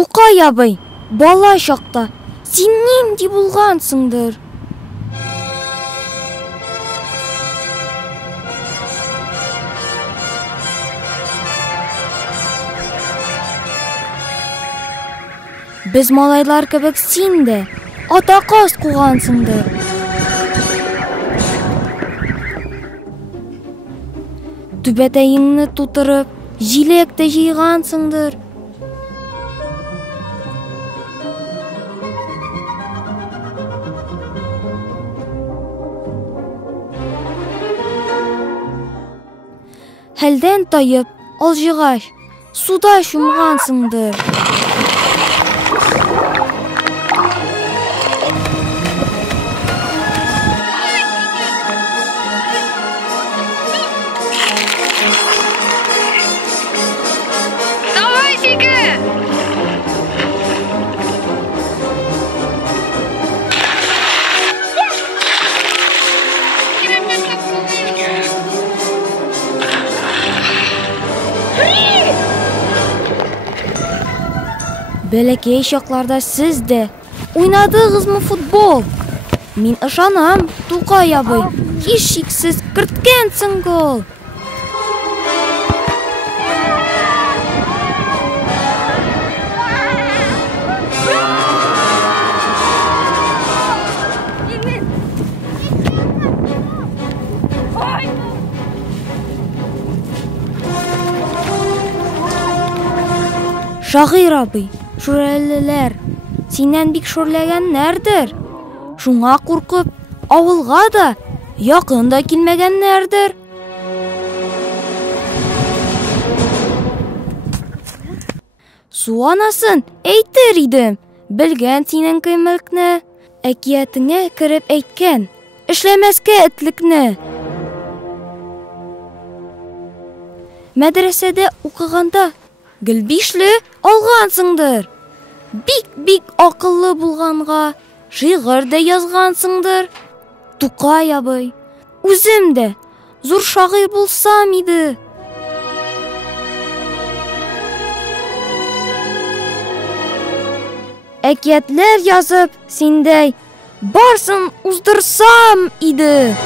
Тукай абый, бала шақта, сен ненде болғансыңдыр? Біз малайлар кебек сен де ата қаз қуғансыңдыр. Түбәтәйіңні тутырып, жилекті жиғансыңдыр. Хәлдән тайып, алжығаш, суда шумғансыңдыр. Бәләкәй шакларда сіз де ойнадығызмы футбол? Мин ышанам, Тукай абый, һич шиксез керткәнсең гол. Шагыйрь абый, шүрәлеләр, синнән бик шүрләгәннәрдер. Шуңа куркып, авылга да, якын да килмәгәннәрдер. Су анасын әйтер идем, белгән синең кыймылыкны, әкиятеңә кереп әйткән, эшләмәскә этлекне. Мәдрәсәдә укыганда гел 5 алгансыңдыр. Бик акыллы булганга, шигырь дә язгансыңдыр. Тукай абый, үзем дә зур шагыйрь булсам иде. Әкиятләр язып, синдәй барсын уздырсам иде.